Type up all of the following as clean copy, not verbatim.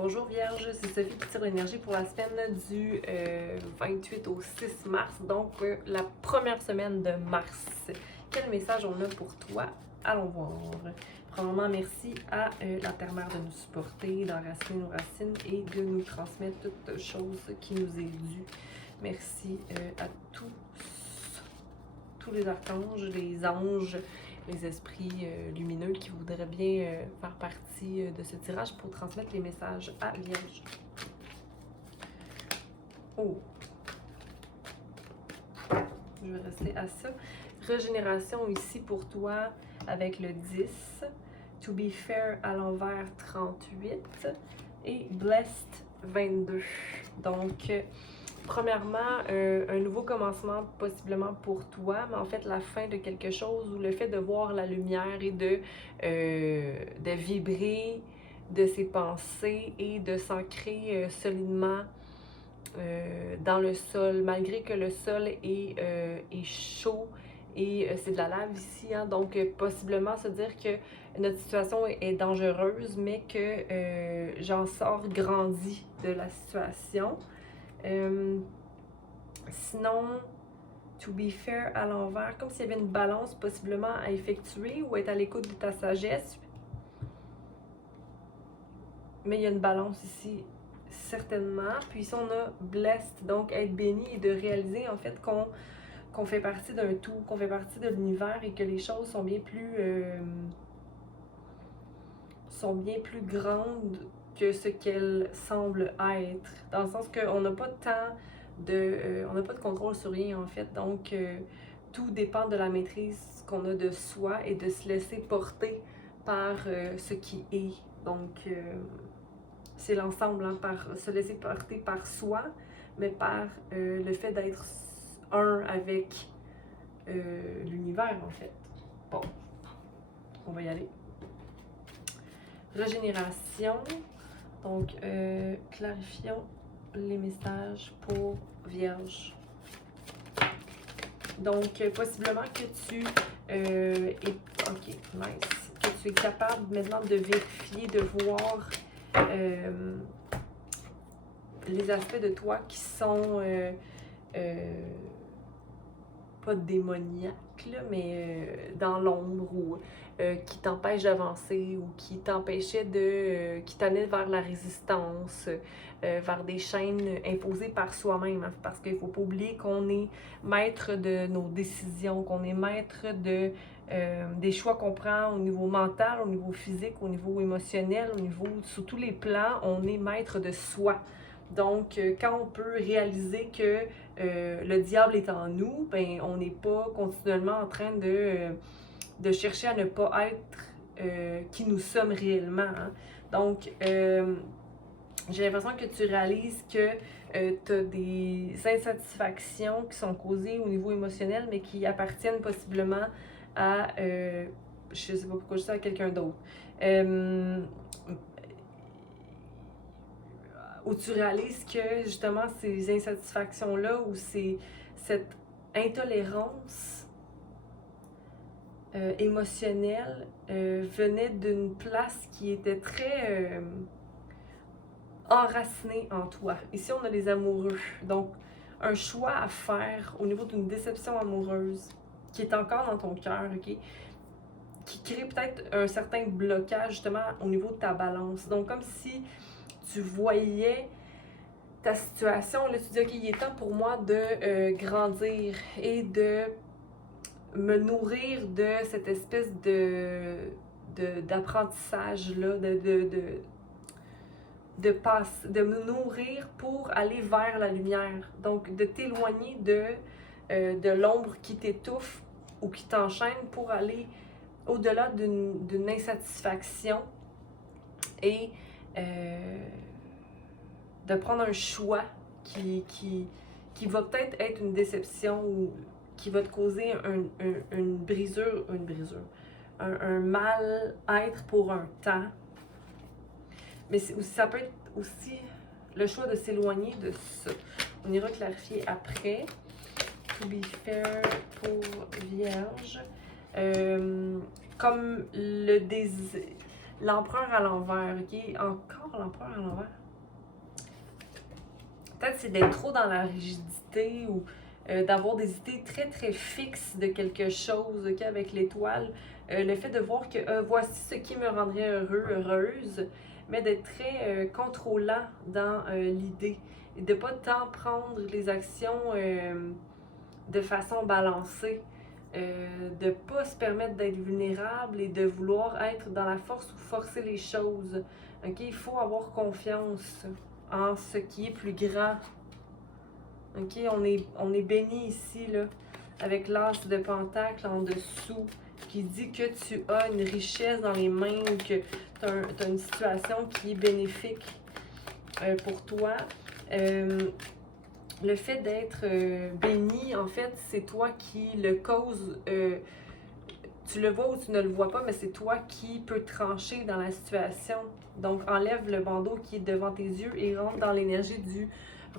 Bonjour Vierge, c'est Sophie qui tire l'énergie pour la semaine du 28 au 6 mars, donc la première semaine de mars. Quel message on a pour toi? Allons voir. Premièrement, merci à la Terre-Mère de nous supporter, d'enraciner nos racines et de nous transmettre toutes choses qui nous est due. Merci à tous les archanges, les anges, les esprits lumineux qui voudraient bien faire partie de ce tirage pour transmettre les messages à Vierge. Oh! Je vais rester à ça. Régénération ici pour toi avec le 10. To be fair à l'envers 38. Et blessed 22. Donc, premièrement, un nouveau commencement possiblement pour toi, mais en fait la fin de quelque chose ou le fait de voir la lumière et de vibrer de ses pensées et de s'ancrer solidement dans le sol, malgré que le sol est chaud et c'est de la lave ici, hein, donc possiblement se dire que notre situation est dangereuse, mais que j'en sors grandi de la situation. Sinon, to be fair à l'envers, comme s'il y avait une balance possiblement à effectuer ou être à l'écoute de ta sagesse. Mais il y a une balance ici, certainement. Puis ici, on a blessed, donc être béni et de réaliser en fait qu'on fait partie d'un tout, qu'on fait partie de l'univers et que les choses sont bien plus grandes que ce qu'elles semblent être. Dans le sens qu'on n'a pas on n'a pas de contrôle sur rien en fait. Donc, tout dépend de la maîtrise qu'on a de soi et de se laisser porter par ce qui est. Donc, c'est l'ensemble, hein, par se laisser porter par soi, mais par le fait d'être un avec l'univers, en fait. Bon, on va y aller. Régénération. Donc, clarifions les messages pour Vierge. Donc, possiblement que tu ok, nice. Que tu es capable maintenant de vérifier, de voir les aspects de toi qui sont pas démoniaques, là, mais dans l'ombre ou qui t'empêchent d'avancer ou qui t'empêchaient qui t'amenaient vers la résistance, vers des chaînes imposées par soi-même. Hein, parce qu'il ne faut pas oublier qu'on est maître de nos décisions, qu'on est maître des choix qu'on prend au niveau mental, au niveau physique, au niveau émotionnel, sur tous les plans, on est maître de soi. Donc, quand on peut réaliser que le diable est en nous, ben, on n'est pas continuellement en train de chercher à ne pas être qui nous sommes réellement. Hein. Donc, j'ai l'impression que tu réalises que tu as des insatisfactions qui sont causées au niveau émotionnel, mais qui appartiennent possiblement à, je sais pas pourquoi je dis ça, à quelqu'un d'autre. Où tu réalises que justement ces insatisfactions-là ou cette intolérance émotionnelle venait d'une place qui était très enracinée en toi. Ici, on a les amoureux. Donc, un choix à faire au niveau d'une déception amoureuse qui est encore dans ton cœur, ok? Qui crée peut-être un certain blocage justement au niveau de ta balance. Donc, comme si tu voyais ta situation, là, tu dis, OK, il est temps pour moi de grandir et de me nourrir de cette espèce d'apprentissage-là, de me nourrir pour aller vers la lumière. Donc, de t'éloigner de l'ombre qui t'étouffe ou qui t'enchaîne pour aller au-delà d'une insatisfaction et de prendre un choix qui va peut-être être une déception ou qui va te causer une brisure, un mal-être pour un temps. Mais ça peut être aussi le choix de s'éloigner de ça. On ira clarifier après. To be fair pour Vierge. Comme l'empereur à l'envers, ok? Encore l'empereur à l'envers. Peut-être c'est d'être trop dans la rigidité ou d'avoir des idées très très fixes de quelque chose, ok, avec l'étoile. Le fait de voir que voici ce qui me rendrait heureux, heureuse, mais d'être très contrôlant dans l'idée et de ne pas tant prendre les actions de façon balancée. De ne pas se permettre d'être vulnérable et de vouloir être dans la force ou forcer les choses. Ok, il faut avoir confiance en ce qui est plus grand. Ok, on est béni ici, là, avec l'as de pentacle en dessous, qui dit que tu as une richesse dans les mains ou que tu as une situation qui est bénéfique pour toi. Le fait d'être béni, en fait, c'est toi qui le cause. Tu le vois ou tu ne le vois pas, mais c'est toi qui peux trancher dans la situation. Donc, enlève le bandeau qui est devant tes yeux et rentre dans l'énergie du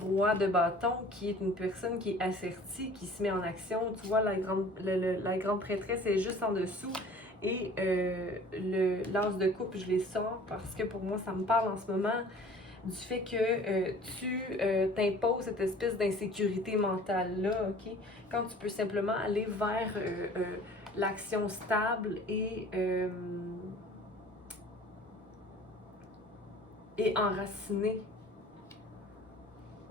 roi de bâton, qui est une personne qui est assertie, qui se met en action. Tu vois, la grande prêtresse est juste en dessous. Et l'as de coupe, je les sors parce que pour moi, ça me parle en ce moment du fait que tu t'imposes cette espèce d'insécurité mentale-là, ok? Quand tu peux simplement aller vers l'action stable et enracinée.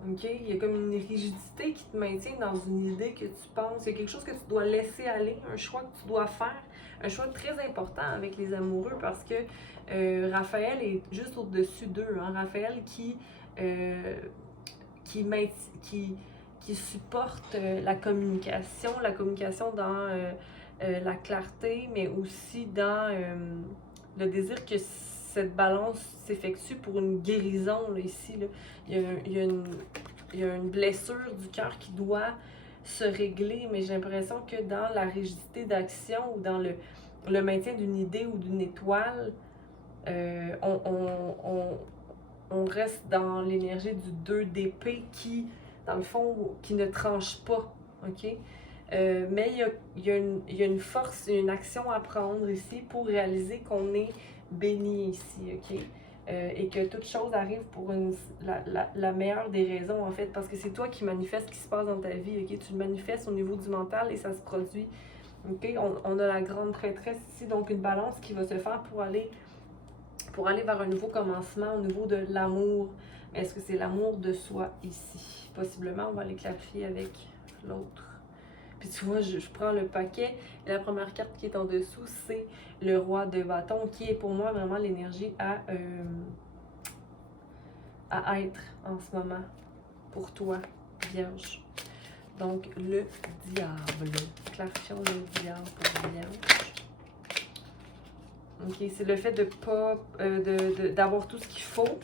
Ok? Il y a comme une rigidité qui te maintient dans une idée que tu penses. Il y a quelque chose que tu dois laisser aller, un choix que tu dois faire, un choix très important avec les amoureux parce que Raphaël est juste au-dessus d'eux. Hein? Raphaël qui supporte la communication dans la clarté, mais aussi dans le désir que cette balance s'effectue pour une guérison, là, ici. Là. Il y a une blessure du cœur qui doit se régler, mais j'ai l'impression que dans la rigidité d'action ou dans le maintien d'une idée ou d'une étoile, on reste dans l'énergie du 2 d'épée qui, dans le fond, qui ne tranche pas, ok? Mais il y a une force, une action à prendre ici pour réaliser qu'on est béni ici, ok? Et que toute chose arrive pour la meilleure des raisons, en fait, parce que c'est toi qui manifestes ce qui se passe dans ta vie, ok? Tu le manifestes au niveau du mental et ça se produit, ok? On a la grande prêtresse ici, donc une balance qui va se faire pour aller vers un nouveau commencement au niveau de l'amour. Mais est-ce que c'est l'amour de soi ici? Possiblement, on va aller clarifier avec l'autre. Puis tu vois, je prends le paquet et la première carte qui est en dessous, c'est le roi de bâton, qui est pour moi vraiment l'énergie à être en ce moment pour toi, Vierge. Donc, le diable. Clarifions le diable pour Vierge. Ok, c'est le fait de pas d'avoir tout ce qu'il faut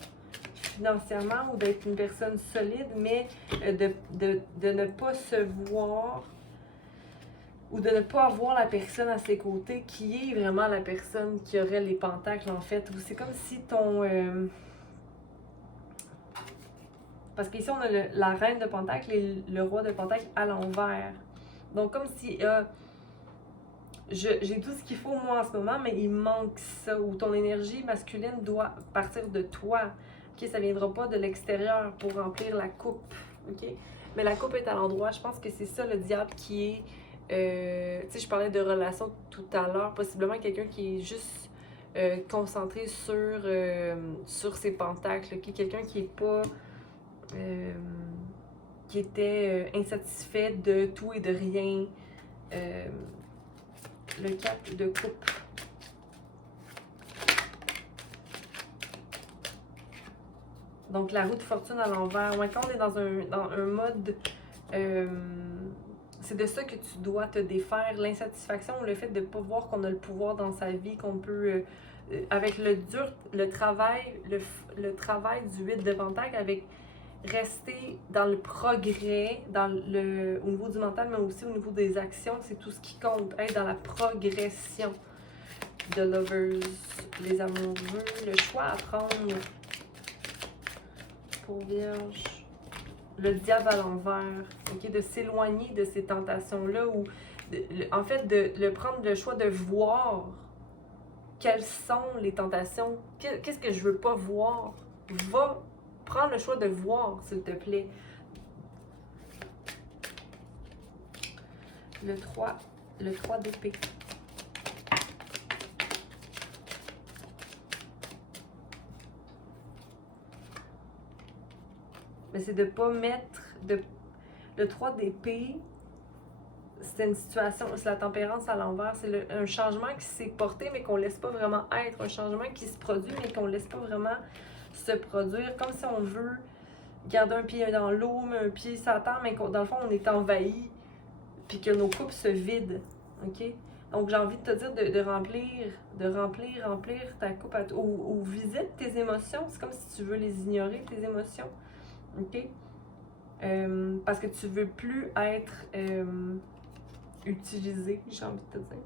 financièrement ou d'être une personne solide, mais de ne pas se voir ou de ne pas avoir la personne à ses côtés qui est vraiment la personne qui aurait les pentacles, en fait. Ou c'est comme si ton... parce qu'ici, on a la reine de pentacles et le roi de pentacles à l'envers. Donc, comme si... j'ai tout ce qu'il faut, moi, en ce moment, mais il manque ça. Ou ton énergie masculine doit partir de toi. OK? Ça ne viendra pas de l'extérieur pour remplir la coupe. OK? Mais la coupe est à l'endroit. Je pense que c'est ça, le diable, qui est... tu sais, je parlais de relation tout à l'heure. Possiblement quelqu'un qui est juste concentré sur ses pentacles. OK? Quelqu'un qui est pas... qui était insatisfait de tout et de rien. Le 4 de coupe. Donc, la roue de fortune à l'envers. Ouais, quand on est dans un mode... c'est de ça que tu dois te défaire. L'insatisfaction, le fait de ne pas voir qu'on a le pouvoir dans sa vie, qu'on peut... avec le travail du 8 de pentacle, avec rester dans le progrès, au niveau du mental, mais aussi au niveau des actions, c'est tout ce qui compte. Être dans la progression de Lovers, les amoureux, le choix à prendre pour Vierge. Le diable à l'envers, ok, de s'éloigner de ces tentations-là ou en fait de prendre le choix de voir quelles sont les tentations, qu'est-ce que je veux pas voir. Va prendre le choix de voir, s'il te plaît. Le 3 d'épée. Mais c'est de ne pas mettre le 3 d'épée, c'est une situation, c'est la tempérance à l'envers, c'est un changement qui s'est porté mais qu'on laisse pas vraiment être, un changement qui se produit mais qu'on laisse pas vraiment se produire, comme si on veut garder un pied dans l'eau, mais un pied sur la terre, mais dans le fond on est envahi, puis que nos coupes se vident, ok? Donc j'ai envie de te dire de remplir ta coupe, ou visite tes émotions, c'est comme si tu veux les ignorer, tes émotions, ok? Parce que tu veux plus être utilisé, j'ai envie de te dire.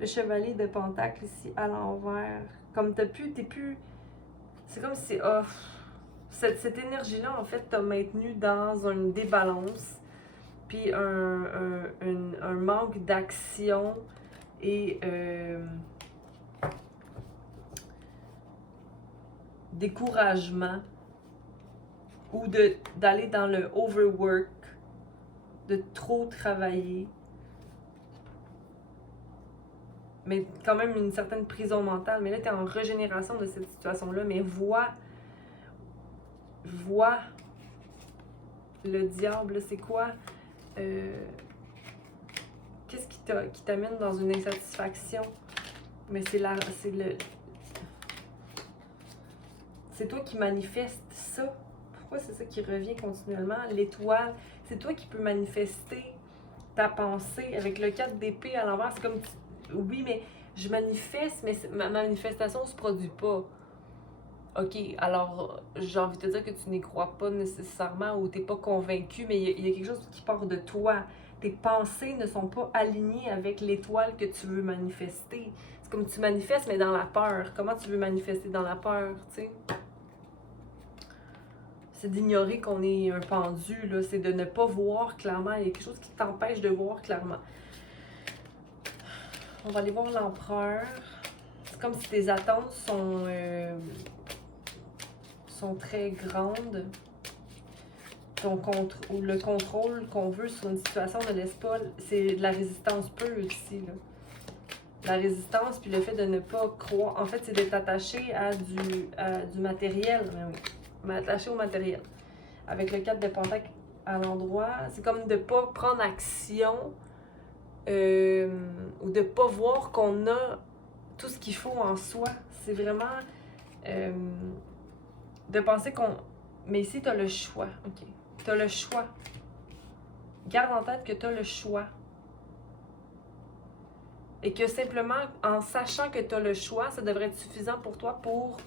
Le chevalier de Pentacle ici à l'envers, comme t'es plus, c'est comme si cette énergie-là en fait t'a maintenu dans une débalance, puis un manque d'action et découragement, ou d'aller dans le overwork, de trop travailler, mais quand même une certaine prison mentale. Mais là, tu es en régénération de cette situation-là, mais vois le diable, c'est quoi? Qu'est-ce qui t'amène dans une insatisfaction? Mais c'est toi qui manifestes ça. Pourquoi c'est ça qui revient continuellement? L'étoile, c'est toi qui peux manifester ta pensée. Avec le 4 d'épée à l'envers, c'est comme... Oui, mais je manifeste, mais ma manifestation ne se produit pas. OK, alors j'ai envie de te dire que tu n'y crois pas nécessairement ou tu n'es pas convaincu, mais il y a quelque chose qui part de toi. Tes pensées ne sont pas alignées avec l'étoile que tu veux manifester. C'est comme tu manifestes, mais dans la peur. Comment tu veux manifester dans la peur, tu sais? C'est d'ignorer qu'on est un pendu, là. C'est de ne pas voir clairement. Il y a quelque chose qui t'empêche de voir clairement. On va aller voir l'empereur. C'est comme si tes attentes sont très grandes. Le contrôle qu'on veut sur une situation ne laisse pas... C'est de la résistance pure ici, là. La résistance, puis le fait de ne pas croire... En fait, c'est d'être attaché à du matériel. Oui. M'attacher au matériel. Avec le 4 de Pentacle à l'endroit, c'est comme de ne pas prendre action ou de ne pas voir qu'on a tout ce qu'il faut en soi. C'est vraiment de penser qu'on... Mais ici, tu as le choix. OK. Tu as le choix. Garde en tête que tu as le choix. Et que simplement, en sachant que tu as le choix, ça devrait être suffisant pour toi pour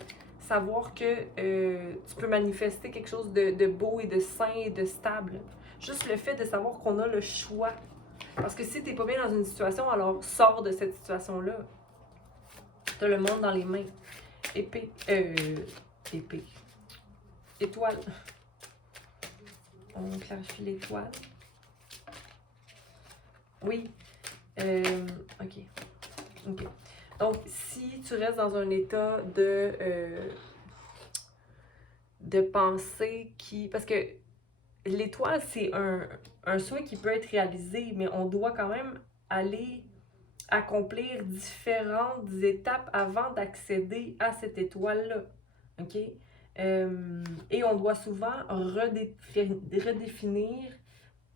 savoir que tu peux manifester quelque chose de beau et de sain et de stable. Juste le fait de savoir qu'on a le choix. Parce que si tu n'es pas bien dans une situation, alors sors de cette situation-là. Tu as le monde dans les mains. Épée. Étoile. On clarifie l'étoile. Oui. OK. Donc, si tu restes dans un état de pensée qui... Parce que l'étoile, c'est un souhait qui peut être réalisé, mais on doit quand même aller accomplir différentes étapes avant d'accéder à cette étoile-là. OK? Et on doit souvent redéfinir,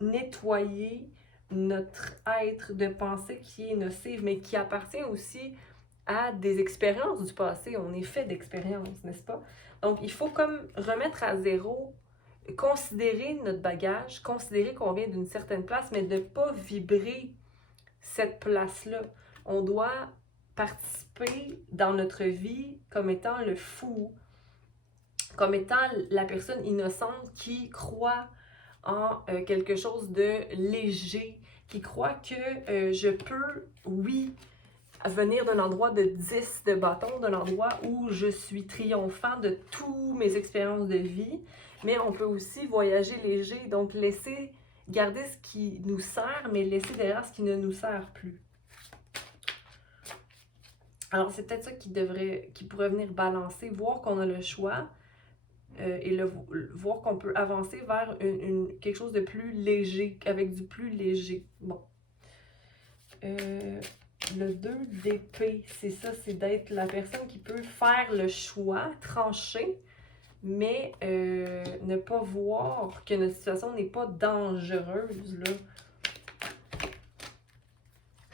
nettoyer notre être de pensée qui est nocive, mais qui appartient aussi à des expériences du passé. On est fait d'expériences, n'est-ce pas? Donc, il faut comme remettre à zéro, considérer notre bagage, considérer qu'on vient d'une certaine place, mais de ne pas vibrer cette place-là. On doit participer dans notre vie comme étant le fou, comme étant la personne innocente qui croit en quelque chose de léger, qui croit que je peux, oui, venir d'un endroit de 10 de bâton, d'un endroit où je suis triomphant de toutes mes expériences de vie, mais on peut aussi voyager léger, donc garder ce qui nous sert, mais laisser derrière ce qui ne nous sert plus. Alors, c'est peut-être ça qui pourrait venir balancer, voir qu'on a le choix et voir qu'on peut avancer vers quelque chose de plus léger, avec du plus léger. Bon. Le 2 d'épée, c'est ça, c'est d'être la personne qui peut faire le choix, trancher, mais ne pas voir que notre situation n'est pas dangereuse, là.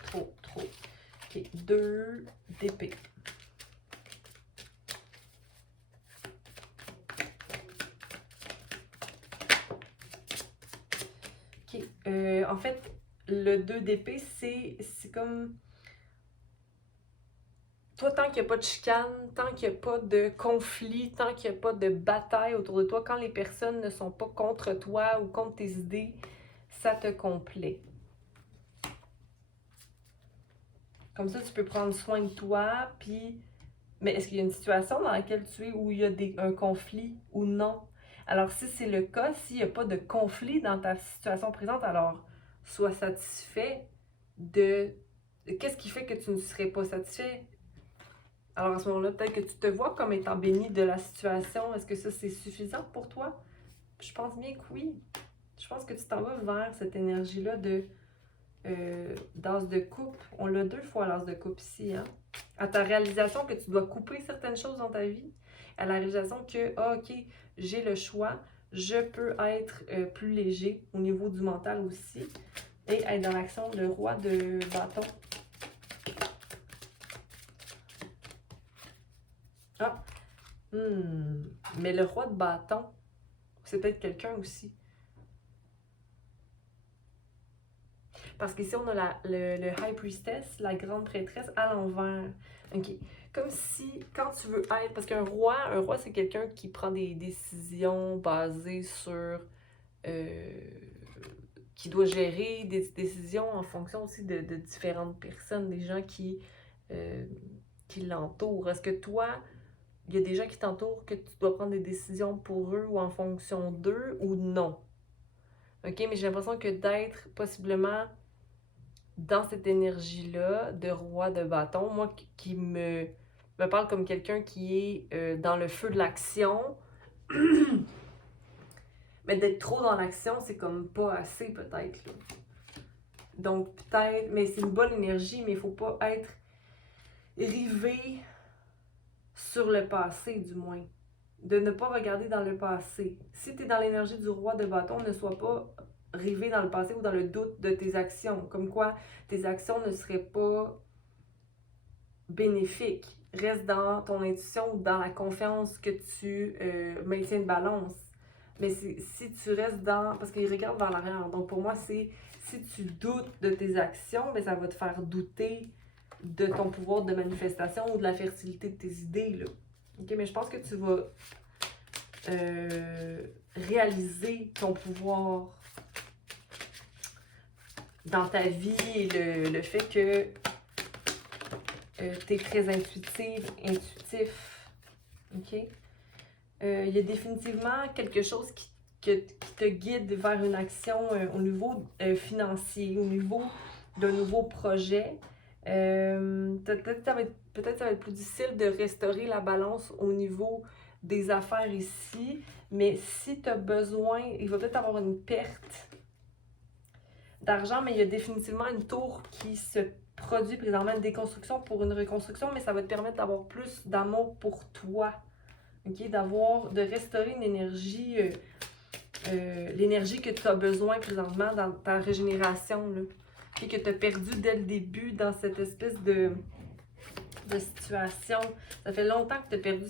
Trop. Ok, 2 d'épée. Ok, en fait, le 2 d'épée, c'est comme... Toi, tant qu'il n'y a pas de chicane, tant qu'il n'y a pas de conflit, tant qu'il n'y a pas de bataille autour de toi, quand les personnes ne sont pas contre toi ou contre tes idées, ça te complaît. Comme ça, tu peux prendre soin de toi, puis... Mais est-ce qu'il y a une situation dans laquelle tu es où il y a un conflit ou non? Alors, si c'est le cas, s'il n'y a pas de conflit dans ta situation présente, alors sois satisfait de... Qu'est-ce qui fait que tu ne serais pas satisfait? Alors à ce moment-là, peut-être que tu te vois comme étant béni de la situation. Est-ce que ça, c'est suffisant pour toi? Je pense bien que oui. Je pense que tu t'en vas vers cette énergie-là de d'as de coupe. On l'a 2 fois l'as de coupe ici, hein? À ta réalisation que tu dois couper certaines choses dans ta vie, à la réalisation que, ah, ok, j'ai le choix, je peux être plus léger au niveau du mental aussi, et être dans l'action, le roi de bâton. Ah, mais le roi de bâton, c'est peut-être quelqu'un aussi. Parce qu'ici, on a le High Priestess, la grande prêtresse, à l'envers. OK. Comme si, quand tu veux être... Parce qu'un roi, c'est quelqu'un qui prend des décisions basées sur... qui doit gérer des décisions en fonction aussi de différentes personnes, des gens qui l'entourent. Est-ce que toi, il y a des gens qui t'entourent que tu dois prendre des décisions pour eux ou en fonction d'eux ou non? OK, mais j'ai l'impression que d'être possiblement dans cette énergie-là de roi de bâton, moi qui me parle comme quelqu'un qui est dans le feu de l'action, mais d'être trop dans l'action, c'est comme pas assez peut-être. Donc peut-être, mais c'est une bonne énergie, mais il faut pas être rivé sur le passé du moins. De ne pas regarder dans le passé. Si tu es dans l'énergie du roi de bâton, ne sois pas rivé dans le passé ou dans le doute de tes actions. Comme quoi tes actions ne seraient pas bénéfiques. Reste dans ton intuition ou dans la confiance que tu maintiens une balance. Mais si tu restes dans... Parce qu'il regarde vers l'arrière. Donc pour moi, c'est si tu doutes de tes actions, bien, ça va te faire douter de ton pouvoir de manifestation ou de la fertilité de tes idées. Là. OK, mais je pense que tu vas réaliser ton pouvoir dans ta vie et le fait que tu es très intuitif. OK? Il y a définitivement quelque chose qui te guide vers une action au niveau financier, au niveau d'un nouveau projet. Peut-être ça va être plus difficile de restaurer la balance au niveau des affaires ici, mais si tu as besoin, il va peut-être avoir une perte d'argent, mais il y a définitivement une tour qui se produit présentement, une déconstruction pour une reconstruction, mais ça va te permettre d'avoir plus d'amour pour toi, ok? De restaurer une énergie, l'énergie que tu as besoin présentement dans ta régénération, là, okay? Que tu as perdu dès le début dans cette espèce de situation. Ça fait longtemps que tu as perdu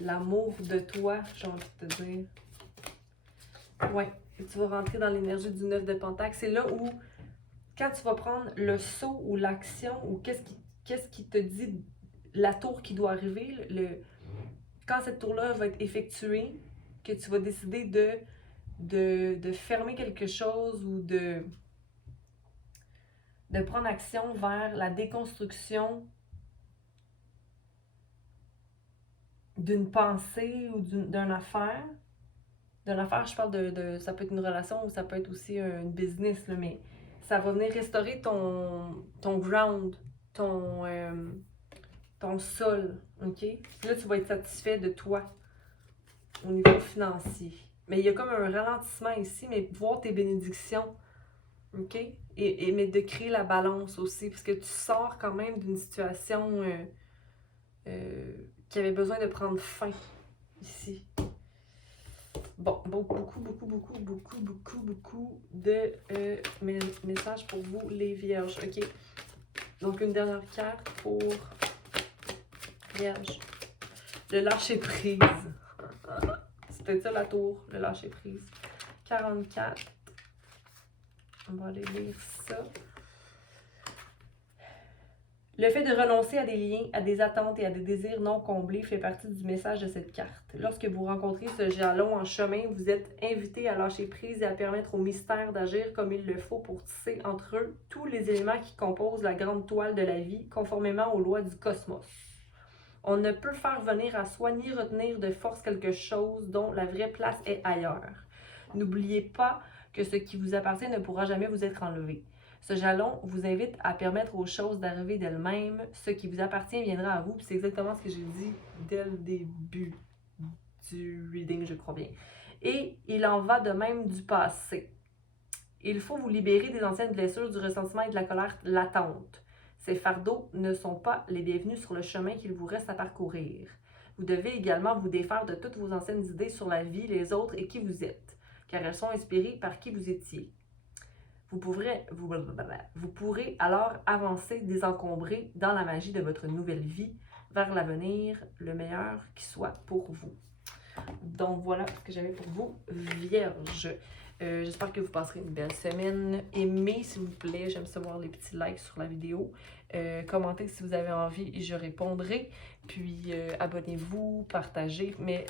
l'amour de toi, j'ai envie de te dire. Ouais, et tu vas rentrer dans l'énergie du 9 de Pentacle. C'est là où, quand tu vas prendre le saut ou l'action, ou qu'est-ce qui te dit la tour qui doit arriver, quand cette tour-là va être effectuée, que tu vas décider de fermer quelque chose ou de prendre action vers la déconstruction d'une pensée ou d'une affaire. D'une affaire, je parle ça peut être une relation ou ça peut être aussi un business, là, mais ça va venir restaurer ton ground, ton sol, OK? Puis là, tu vas être satisfait de toi au niveau financier. Mais il y a comme un ralentissement ici, mais voir tes bénédictions, OK? Mais de créer la balance aussi, parce que tu sors quand même d'une situation qui avait besoin de prendre fin ici. Bon, beaucoup de messages pour vous, les vierges, OK? Donc, une dernière carte pour vierge. Le lâcher-prise. C'est peut-être ça la tour, le lâcher-prise. 44. On va aller lire ça. Le fait de renoncer à des liens, à des attentes et à des désirs non comblés fait partie du message de cette carte. Lorsque vous rencontrez ce jalon en chemin, vous êtes invité à lâcher prise et à permettre au mystère d'agir comme il le faut pour tisser entre eux tous les éléments qui composent la grande toile de la vie, conformément aux lois du cosmos. On ne peut faire venir à soi ni retenir de force quelque chose dont la vraie place est ailleurs. N'oubliez pas que ce qui vous appartient ne pourra jamais vous être enlevé. Ce jalon vous invite à permettre aux choses d'arriver d'elles-mêmes. Ce qui vous appartient viendra à vous. Puis c'est exactement ce que j'ai dit dès le début du reading, je crois bien. Et il en va de même du passé. Il faut vous libérer des anciennes blessures, du ressentiment et de la colère latente. Ces fardeaux ne sont pas les bienvenus sur le chemin qu'il vous reste à parcourir. Vous devez également vous défaire de toutes vos anciennes idées sur la vie, les autres et qui vous êtes, car elles sont inspirées par qui vous étiez. Vous pourrez alors avancer désencombré dans la magie de votre nouvelle vie vers l'avenir, le meilleur qui soit pour vous. Donc voilà ce que j'avais pour vous, Vierge. J'espère que vous passerez une belle semaine. Aimez s'il vous plaît, j'aime savoir les petits likes sur la vidéo. Commentez si vous avez envie et je répondrai. Puis abonnez-vous, partagez, mais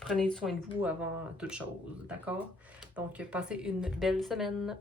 prenez soin de vous avant toute chose, d'accord? Donc passez une belle semaine.